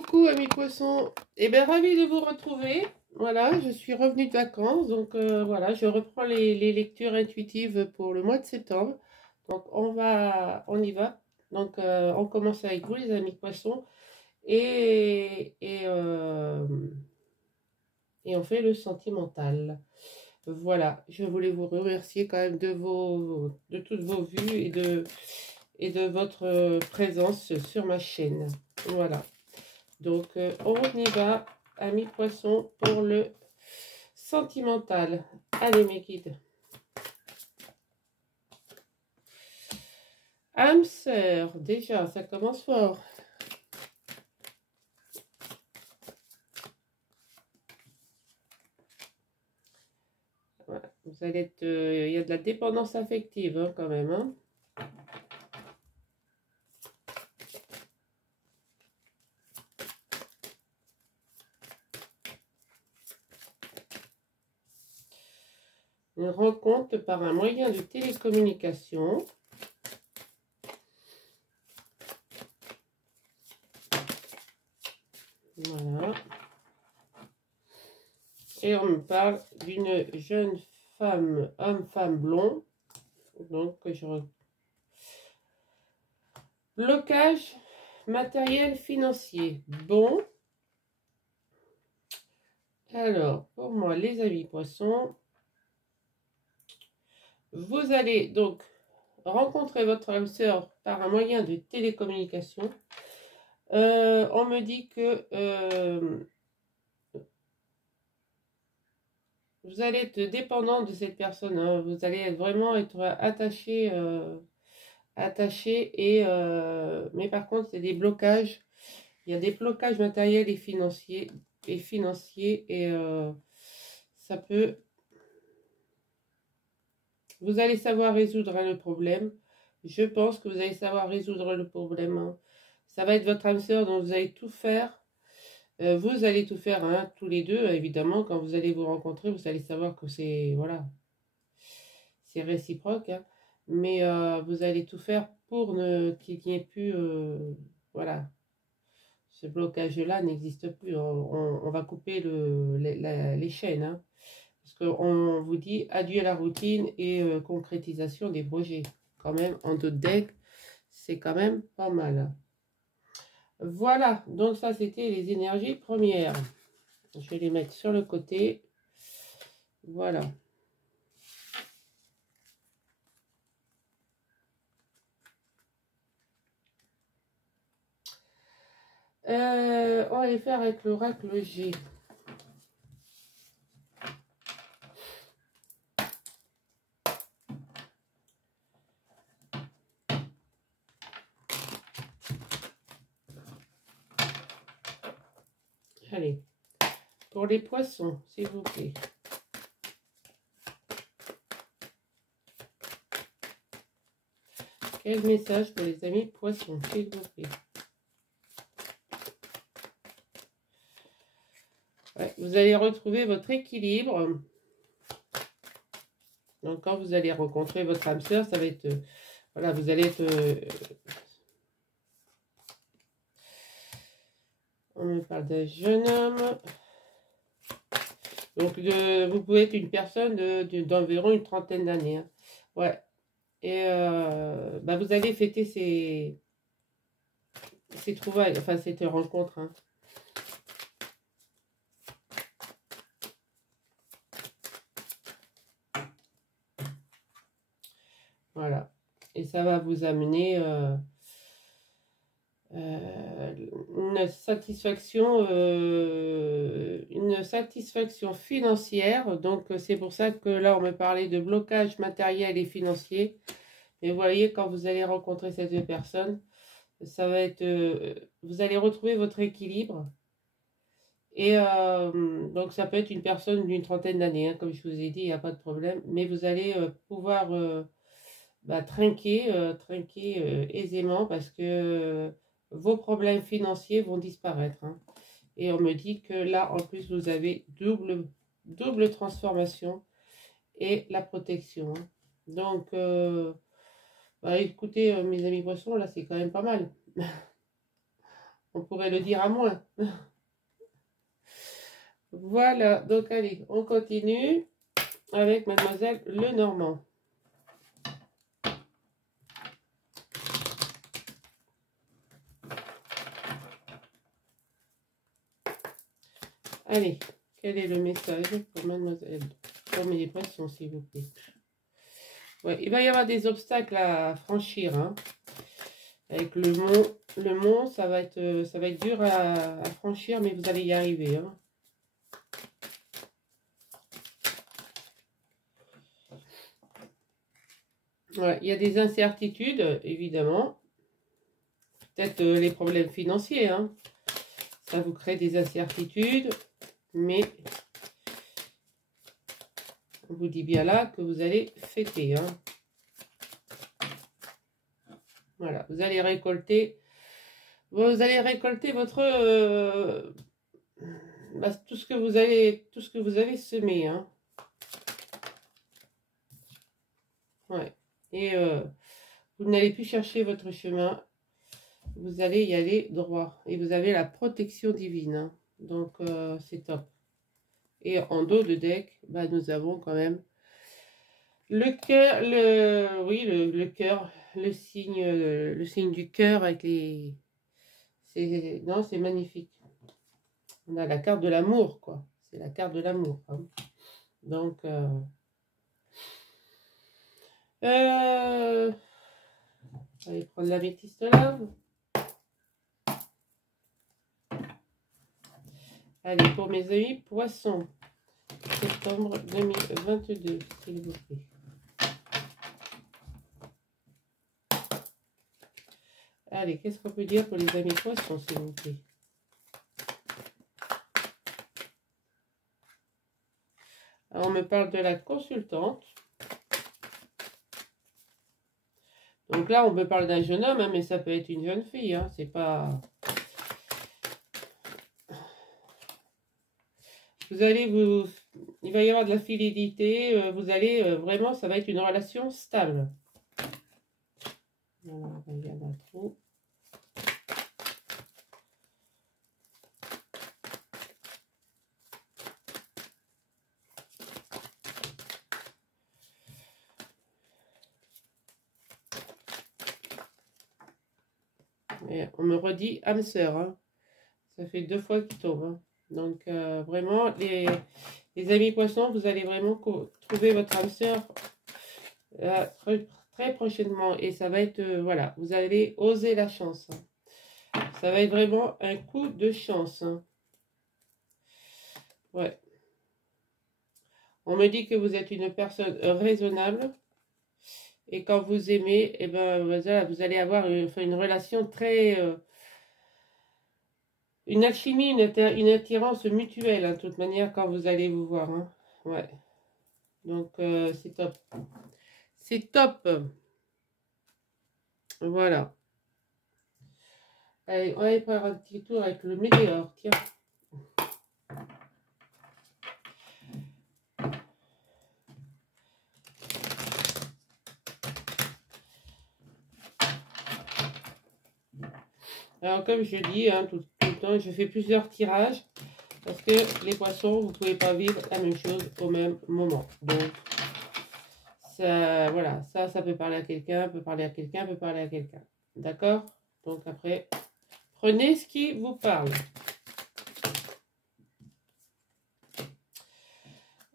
Coucou amis poissons, et bien ravi de vous retrouver. Voilà, je suis revenue de vacances, donc voilà, je reprends les lectures intuitives pour le mois de septembre. Donc on y va. Donc on commence avec vous les amis poissons et on fait le sentimental. Voilà, je voulais vous remercier quand même de toutes vos vues et de votre présence sur ma chaîne. Voilà. Donc, on y va, amis poissons, pour le sentimental. Allez, mes guides. Âme sœur, déjà, ça commence fort. Voilà, vous allez être... il y a de la dépendance affective, hein, quand même, hein. Une rencontre par un moyen de télécommunication. Voilà. Et on me parle d'une jeune femme, homme-femme blond. Donc, blocage matériel financier. Bon. Alors, pour moi, les amis poissons, vous allez donc rencontrer votre âme sœur par un moyen de télécommunication. On me dit que vous allez être dépendant de cette personne, hein. Vous allez vraiment être attaché, mais par contre, c'est des blocages. Il y a des blocages matériels et financiers, ça peut... Vous allez savoir résoudre le problème. Je pense que vous allez savoir résoudre le problème, hein. Ça va être votre âme sœur dont vous allez tout faire. Vous allez tout faire, hein, tous les deux, évidemment. Quand vous allez vous rencontrer, vous allez savoir que c'est... Voilà. C'est réciproque, hein. Mais vous allez tout faire pour qu'il n'y ait plus... voilà. Ce blocage-là n'existe plus. On va couper les chaînes, hein. Parce qu'on vous dit adieu à la routine et concrétisation des projets. Quand même, en deux decks, c'est quand même pas mal. Voilà, donc ça c'était les énergies premières. Je vais les mettre sur le côté. Voilà. On va les faire avec l'oracle G. Allez, pour les poissons, s'il vous plaît. Quel message pour les amis poissons, s'il vous plaît. Ouais, vous allez retrouver votre équilibre. Donc, quand vous allez rencontrer votre âme sœur, ça va être... voilà, vous allez être... on me parle d'un jeune homme. Donc, vous pouvez être une personne d'environ une trentaine d'années, hein. Ouais. Et bah, vous allez fêter ces trouvailles, enfin, cette rencontre, hein. Voilà. Et ça va vous amener une satisfaction financière. Donc, c'est pour ça que là, on me parlait de blocage matériel et financier. Mais vous voyez, quand vous allez rencontrer ces deux personnes, ça va être... vous allez retrouver votre équilibre. Et donc, ça peut être une personne d'une trentaine d'années, hein, comme je vous ai dit, il n'y a pas de problème. Mais vous allez pouvoir trinquer aisément parce que vos problèmes financiers vont disparaître, hein. Et on me dit que là, en plus, vous avez double transformation et la protection, hein. Donc, écoutez, mes amis poissons, là, c'est quand même pas mal. On pourrait le dire à moins. Voilà, donc allez, on continue avec Mademoiselle Lenormand. Allez, quel est le message pour Mademoiselle, pour mes poissons, s'il vous plaît? Ouais, il va y avoir des obstacles à franchir, hein. Avec le mont, ça va être dur à franchir, mais vous allez y arriver, hein. Ouais, il y a des incertitudes, évidemment. Peut-être les problèmes financiers, hein. Ça vous crée des incertitudes, mais on vous dit bien là que vous allez fêter, hein. Voilà, vous allez récolter votre bah, tout ce que vous avez semé, hein. Ouais. Et vous n'allez plus chercher votre chemin, vous allez y aller droit. Et vous avez la protection divine, hein. Donc c'est top. Et en dos de deck, bah, nous avons quand même le cœur, le cœur, le signe du cœur avec les... Non, c'est magnifique. On a la carte de l'amour, quoi. C'est la carte de l'amour, hein. Donc, allez prendre l'améthyste là. Allez, pour mes amis poissons, septembre 2022, s'il vous plaît. Allez, qu'est-ce qu'on peut dire pour les amis poissons, s'il vous plaît? Alors, on me parle de la consultante. Donc là, on me parle d'un jeune homme, hein, mais ça peut être une jeune fille, hein, c'est pas... Il va y avoir de la fidélité, vous allez vraiment, ça va être une relation stable. Alors, il y en a trop. Et on me redit âme sœur, hein. Ça fait 2 fois qu'il tombe, hein. Donc vraiment, les amis poissons, vous allez vraiment trouver votre âme sœur très prochainement. Et ça va être, voilà, vous allez oser la chance, hein. Ça va être vraiment un coup de chance, hein. Ouais. On me dit que vous êtes une personne raisonnable. Et quand vous aimez, eh ben, voilà, vous allez avoir une relation très... une alchimie, une attirance mutuelle, hein, de toute manière, quand vous allez vous voir, hein. Ouais. Donc, c'est top. C'est top. Voilà. Allez, on va aller faire un petit tour avec le météore, tiens. Alors, comme je dis, hein, tout le temps, je fais plusieurs tirages. Parce que les poissons, vous ne pouvez pas vivre la même chose au même moment. Donc, ça, voilà, ça peut parler à quelqu'un, peut parler à quelqu'un, peut parler à quelqu'un. D'accord? Donc après, prenez ce qui vous parle.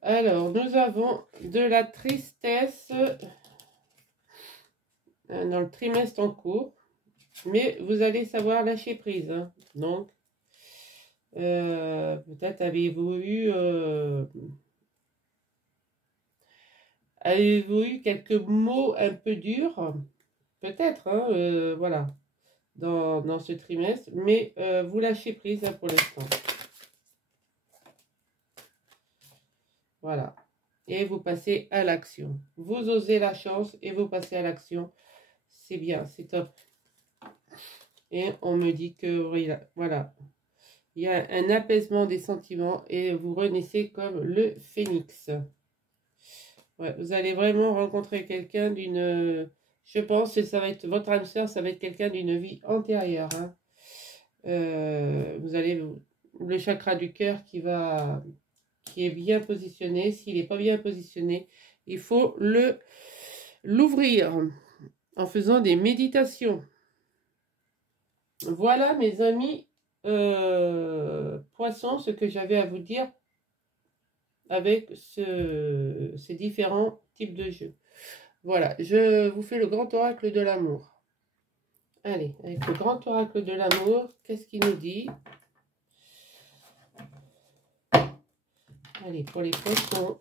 Alors, nous avons de la tristesse dans le trimestre en cours. Mais vous allez savoir lâcher prise, hein. Donc, peut-être avez-vous eu quelques mots un peu durs, peut-être, hein, voilà, dans ce trimestre, mais vous lâchez prise, hein, pour l'instant. Voilà. Et vous passez à l'action. Vous osez la chance et vous passez à l'action. C'est bien, c'est top. Et on me dit que, voilà, il y a un apaisement des sentiments et vous renaissez comme le phénix. Ouais, vous allez vraiment rencontrer quelqu'un d'une... Je pense que ça va être votre âme sœur, ça va être quelqu'un d'une vie antérieure, hein. Vous allez le chakra du cœur qui est bien positionné. S'il n'est pas bien positionné, il faut l'ouvrir en faisant des méditations. Voilà mes amis poissons, ce que j'avais à vous dire avec ces différents types de jeux. Voilà, je vous fais le grand oracle de l'amour. Allez, avec le grand oracle de l'amour, qu'est-ce qu'il nous dit? Allez, pour les poissons,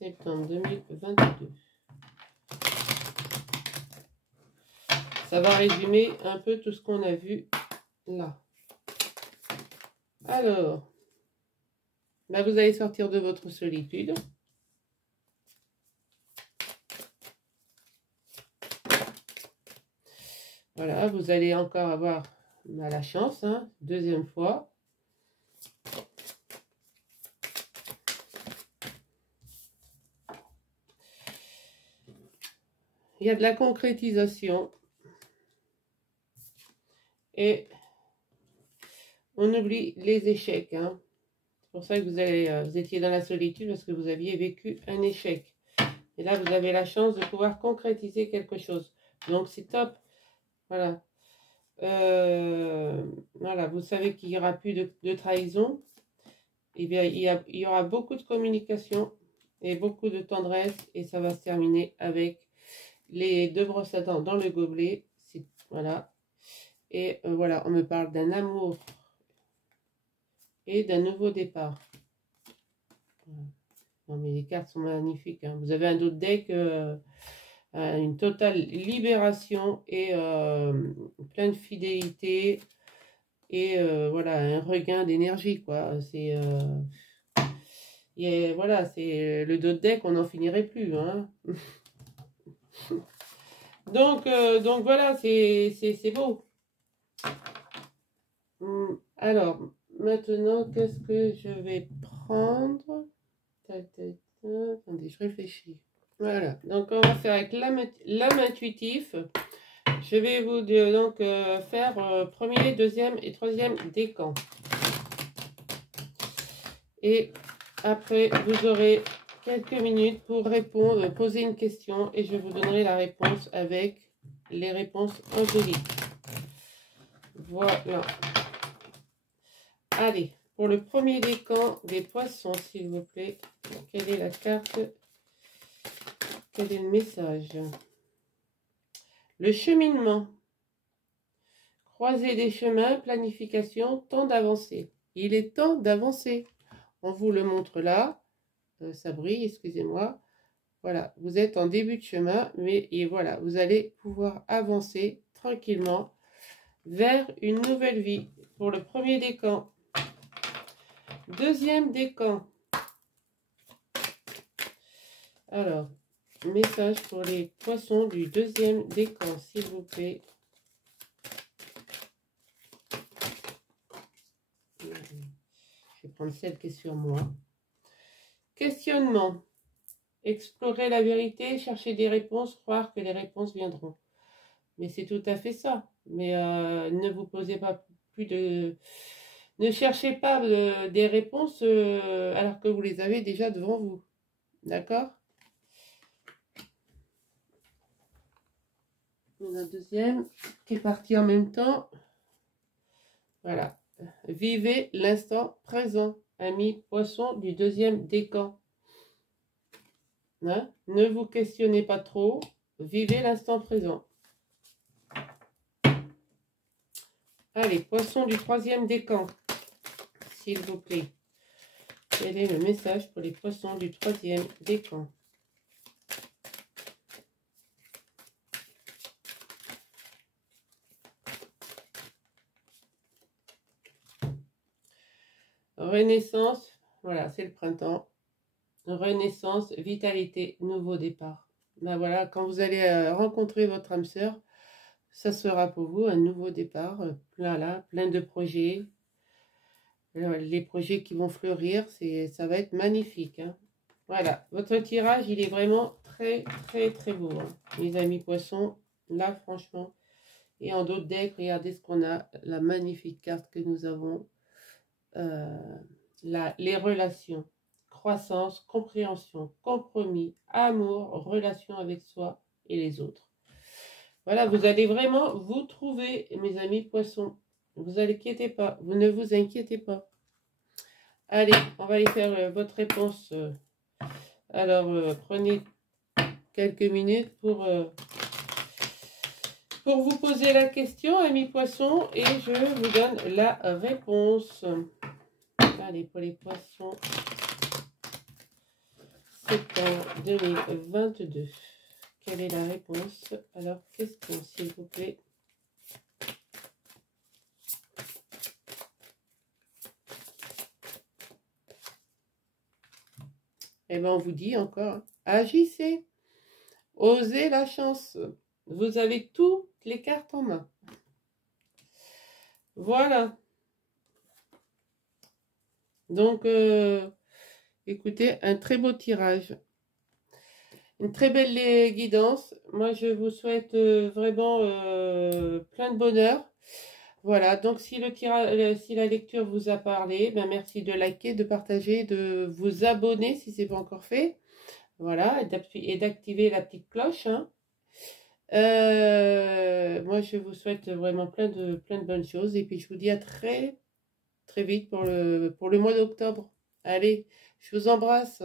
septembre 2022. Ça va résumer un peu tout ce qu'on a vu là. Alors, là, vous allez sortir de votre solitude. Voilà, vous allez encore avoir la chance, hein, deuxième fois. Il y a de la concrétisation. Et on oublie les échecs. Hein. C'est pour ça que vous étiez dans la solitude, parce que vous aviez vécu un échec. Et là, vous avez la chance de pouvoir concrétiser quelque chose. Donc, c'est top. Voilà. Voilà, vous savez qu'il n'y aura plus de trahison. Eh bien, il y aura beaucoup de communication et beaucoup de tendresse. Et ça va se terminer avec les 2 brosses à dents dans le gobelet. Voilà. Et voilà, on me parle d'un amour et d'un nouveau départ. Non, mais les cartes sont magnifiques. Hein. Vous avez un autre deck, une totale libération et plein de fidélité. Et voilà, un regain d'énergie, quoi. C'est voilà, c'est le dos de deck, on n'en finirait plus. Hein. donc voilà, c'est beau. Alors, maintenant, qu'est-ce que je vais prendre? Attendez, je réfléchis. Voilà, donc on va faire avec l'âme intuitif. Je vais vous donc faire premier, deuxième et troisième décan. Et après, vous aurez quelques minutes pour répondre, poser une question et je vous donnerai la réponse avec les réponses angéliques. Voilà. Allez, pour le premier décan des poissons, s'il vous plaît, quelle est la carte? Quel est le message? Le cheminement. Croiser des chemins, planification, temps d'avancer. Il est temps d'avancer. On vous le montre là. Ça brille, excusez-moi. Voilà, vous êtes en début de chemin, mais et voilà, vous allez pouvoir avancer tranquillement vers une nouvelle vie. Pour le premier décan. Deuxième décan. Alors, message pour les poissons du deuxième décan, s'il vous plaît. Je vais prendre celle qui est sur moi. Questionnement. Explorer la vérité, chercher des réponses, croire que les réponses viendront. Mais c'est tout à fait ça. Mais ne vous posez pas plus de... Ne cherchez pas des réponses alors que vous les avez déjà devant vous. D'accord? Il y en a un deuxième qui est parti en même temps. Voilà. Vivez l'instant présent, amis poissons du deuxième décan. Hein? Ne vous questionnez pas trop. Vivez l'instant présent. Allez, poissons du troisième décan, s'il vous plaît. Quel est le message pour les poissons du troisième décan? Renaissance, voilà, c'est le printemps. Renaissance, vitalité, nouveau départ. Ben voilà, quand vous allez rencontrer votre âme sœur, ça sera pour vous un nouveau départ, plein de projets. Les projets qui vont fleurir, ça va être magnifique. Hein. Voilà, votre tirage, il est vraiment très, très, très beau. Hein. Les amis poissons, là, franchement, Et en d'autres decks, regardez ce qu'on a, la magnifique carte que nous avons. Les relations, croissance, compréhension, compromis, amour, relation avec soi et les autres. Voilà, vous allez vraiment vous trouver, mes amis poissons. Vous inquiétez pas, vous ne vous inquiétez pas. Allez, on va aller faire votre réponse. Alors, prenez quelques minutes pour vous poser la question, amis poissons, et je vous donne la réponse. Allez, pour les poissons, septembre 2022. Quelle est la réponse? Alors, question, s'il vous plaît. Eh bien, on vous dit encore, agissez, osez la chance. Vous avez toutes les cartes en main. Voilà. Donc, écoutez, un très beau tirage. Une très belle guidance. Moi, je vous souhaite vraiment plein de bonheur. Voilà, donc si la lecture vous a parlé, ben merci de liker, de partager, de vous abonner si ce n'est pas encore fait. Voilà, et d'activer la petite cloche. Hein. Moi, je vous souhaite vraiment plein de bonnes choses. Et puis, je vous dis à très vite pour le mois d'octobre. Allez, je vous embrasse.